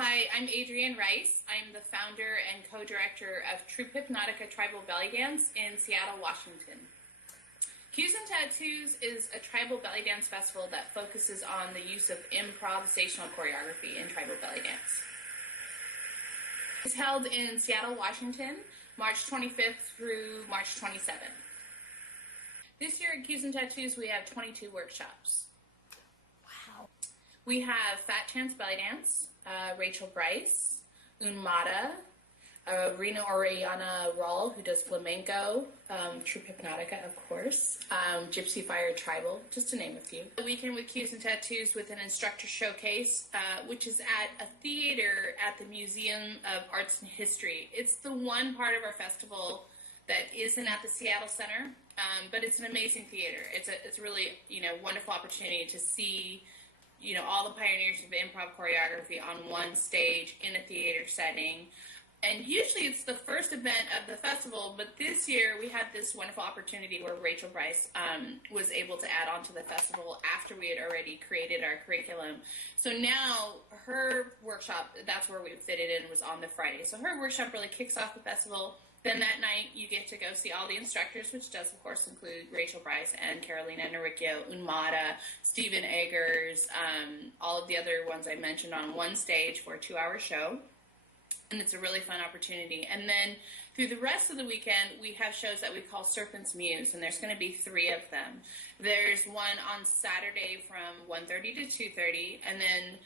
Hi, I'm Adriene Rice. I'm the founder and co-director of Troupe Hypnotica Tribal Belly Dance in Seattle, Washington. Cues and Tattoos is a tribal belly dance festival that focuses on the use of improvisational choreography in tribal belly dance. It's held in Seattle, Washington, March 25th through March 27th. This year at Cues and Tattoos, we have 22 workshops. Wow. We have Fat Chance Belly Dance, Rachel Bryce, Unmata, Rena Orellana Rawl, who does flamenco, Troupe Hypnotica, of course, Gypsy Fire Tribal, just to name a few. The weekend with Cues and Tattoos with an instructor showcase, which is at a theater at the Museum of Arts and History. It's the one part of our festival that isn't at the Seattle Center, but it's an amazing theater. It's a really wonderful opportunity to see all the pioneers of improv choreography on one stage in a theater setting. And usually it's the first event of the festival, but this year we had this wonderful opportunity where Rachel Bryce was able to add on to the festival after we had already created our curriculum. So now her workshop, that's where we fit it in, was on the Friday. So her workshop really kicks off the festival. Then that night you get to go see all the instructors, which does of course include Rachel Bryce and Carolina Naricchio, Unmata, Stephen Eggers, all of the other ones I mentioned on one stage for a 2-hour show. And it's a really fun opportunity. And then through the rest of the weekend, we have shows that we call Serpent's Muse, and there's going to be 3 of them. There's one on Saturday from 1:30 to 2:30, and then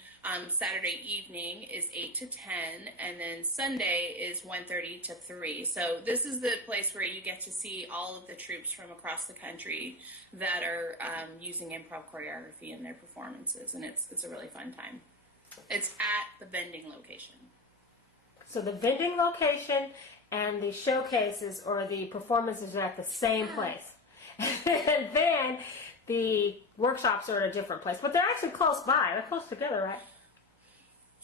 Saturday evening is 8 to 10, and then Sunday is 1:30 to 3. So this is the place where you get to see all of the troops from across the country that are using improv choreography in their performances, and it's a really fun time. It's at the vending location. So the vending location and the showcases or the performances are at the same place. And then the workshops are at a different place. But they're actually close by. They're close together, right?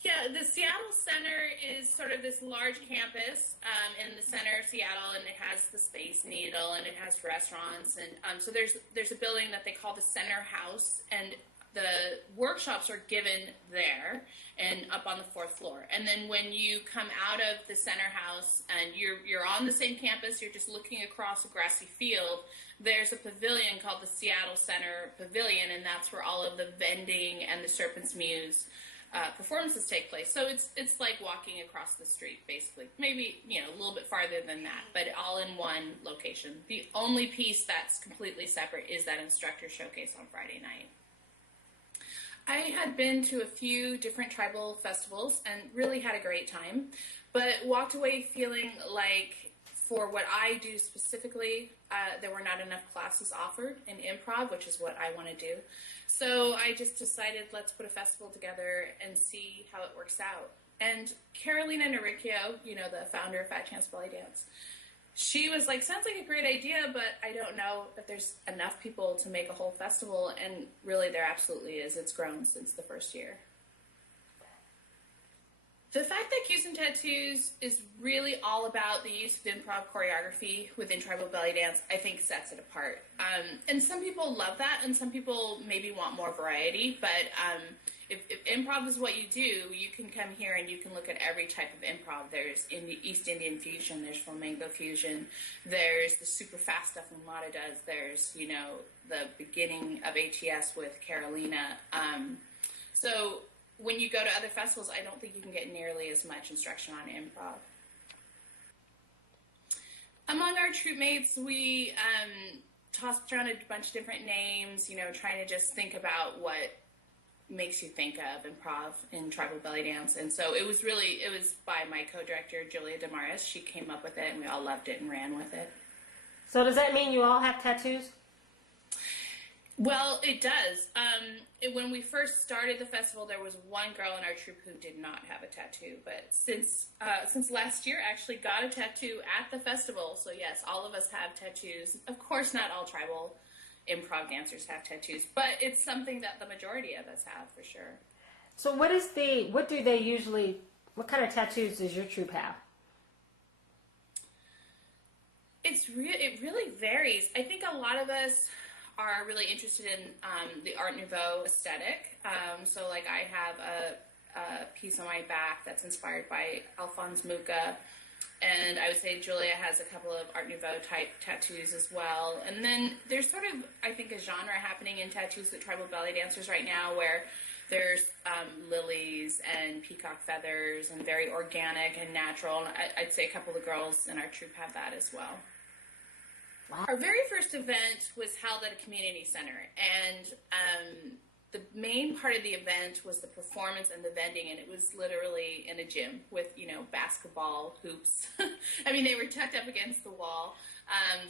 Yeah, the Seattle Center is sort of this large campus in the center of Seattle, and it has the Space Needle, and it has restaurants. And so there's a building that they call the Center House, and the workshops are given there and up on the 4th floor. And then when you come out of the center house and you're on the same campus, you're just looking across a grassy field, there's a pavilion called the Seattle Center Pavilion, and that's where all of the vending and the Serpent's Muse performances take place. So it's like walking across the street, basically. Maybe, a little bit farther than that, but all in one location. The only piece that's completely separate is that instructor showcase on Friday night. I had been to a few different tribal festivals and really had a great time, but walked away feeling like for what I do specifically, there were not enough classes offered in improv, which is what I want to do. So I just decided, let's put a festival together and see how it works out. And Carolina Naricchio, the founder of Fat Chance Belly Dance, she was like, sounds like a great idea, but I don't know if there's enough people to make a whole festival. And really, there absolutely is. It's grown since the first year. The fact that Cues and Tattoos is really all about the use of improv choreography within tribal belly dance, I think sets it apart. And some people love that, and some people maybe want more variety, but if improv is what you do, you can come here and you can look at every type of improv. There's East Indian fusion, there's flamenco fusion, there's the super fast stuff Unmata does, there's, the beginning of HES with Carolina. So when you go to other festivals, I don't think you can get nearly as much instruction on improv. Among our troupe mates, we tossed around a bunch of different names, trying to just think about what makes you think of improv in tribal belly dance. And so it was by my co-director, Julia Damaris. She came up with it, and we all loved it and ran with it. So does that mean you all have tattoos? Well, it does. When we first started the festival, there was one girl in our troupe who did not have a tattoo. But since last year, actually got a tattoo at the festival. So yes, all of us have tattoos. Of course, not all tribal improv dancers have tattoos, but it's something that the majority of us have for sure. So what kind of tattoos does your troupe have? It really varies. I think a lot of us are really interested in the Art Nouveau aesthetic. So like I have a piece on my back that's inspired by Alphonse Mucha. And I would say Julia has a couple of Art Nouveau type tattoos as well. And then there's sort of, I think, a genre happening in tattoos with tribal belly dancers right now where there's lilies and peacock feathers and very organic and natural. And I'd say a couple of the girls in our troupe have that as well. Wow. Our very first event was held at a community center, and the main part of the event was the performance and the vending, and it was literally in a gym with, basketball hoops. I mean, they were tucked up against the wall.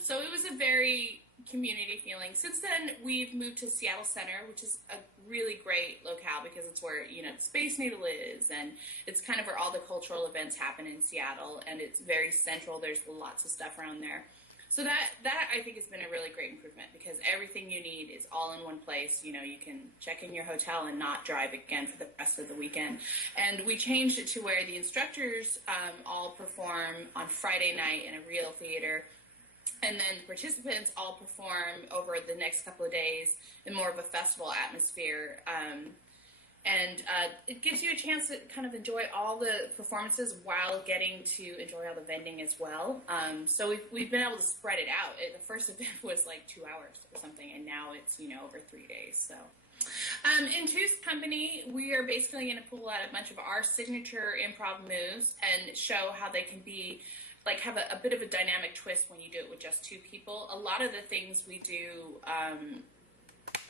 So it was a very community feeling. Since then, we've moved to Seattle Center, which is a really great locale because it's where, Space Needle is, and it's kind of where all the cultural events happen in Seattle, and it's very central. There's lots of stuff around there. So that I think has been a really great improvement because everything you need is all in one place. You can check in your hotel and not drive again for the rest of the weekend. And we changed it to where the instructors all perform on Friday night in a real theater. And then the participants all perform over the next couple of days in more of a festival atmosphere. And it gives you a chance to kind of enjoy all the performances while getting to enjoy all the vending as well. So we've been able to spread it out. The first event was like 2 hours or something, and now it's, over 3 days. So in Two's company, we are basically going to pull out a bunch of our signature improv moves and show how they can be have a bit of a dynamic twist when you do it with just two people. A lot of the things we do,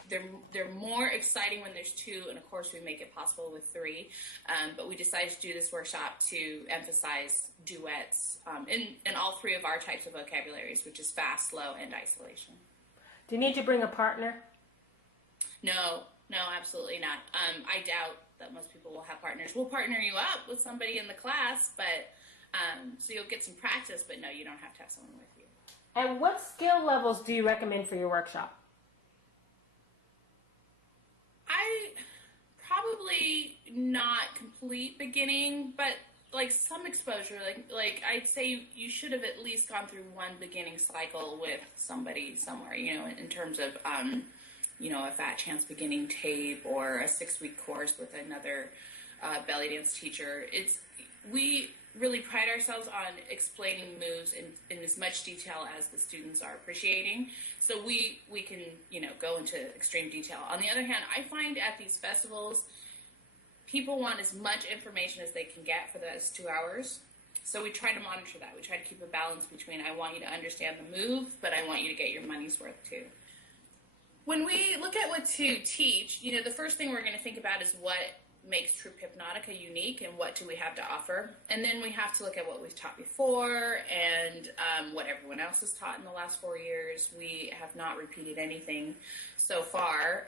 they're more exciting when there's two, and of course we make it possible with three. But we decided to do this workshop to emphasize duets in all three of our types of vocabularies, which is fast, slow, and isolation. Do you need to bring a partner? No, absolutely not. I doubt that most people will have partners. We'll partner you up with somebody in the class, but so you'll get some practice, but no, you don't have to have someone with you. And what skill levels do you recommend for your workshop? I probably not complete beginning, but some exposure. Like I'd say you should have at least gone through one beginning cycle with somebody somewhere, in terms of, a Fat Chance beginning tape or a 6-week course with another belly dance teacher. We really pride ourselves on explaining moves in as much detail as the students are appreciating. So we can, go into extreme detail. On the other hand, I find at these festivals, people want as much information as they can get for those 2 hours. So we try to monitor that. We try to keep a balance between I want you to understand the move, but I want you to get your money's worth too. When we look at what to teach, the first thing we're going to think about is what makes Troupe Hypnotica unique and what do we have to offer. And then we have to look at what we've taught before and what everyone else has taught in the last 4 years. We have not repeated anything so far.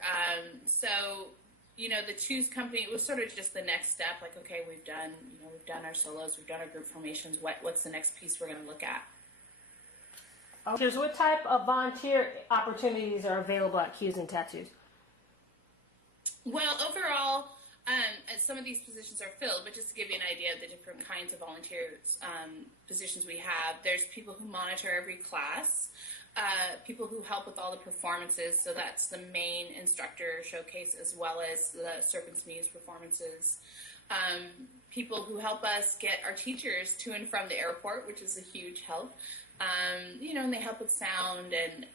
The Two's company, it was sort of just the next step. Like, okay, we've done our solos, we've done our group formations. What's the next piece we're going to look at? What type of volunteer opportunities are available at Cues and Tattoos? Well, overall, some of these positions are filled, but just to give you an idea of the different kinds of volunteers positions we have, there's people who monitor every class, people who help with all the performances, so that's the main instructor showcase as well as the Serpent's Muse performances. People who help us get our teachers to and from the airport, which is a huge help. And they help with sound, and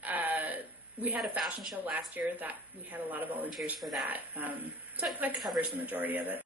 we had a fashion show last year that we had a lot of volunteers for that. So that covers the majority of it.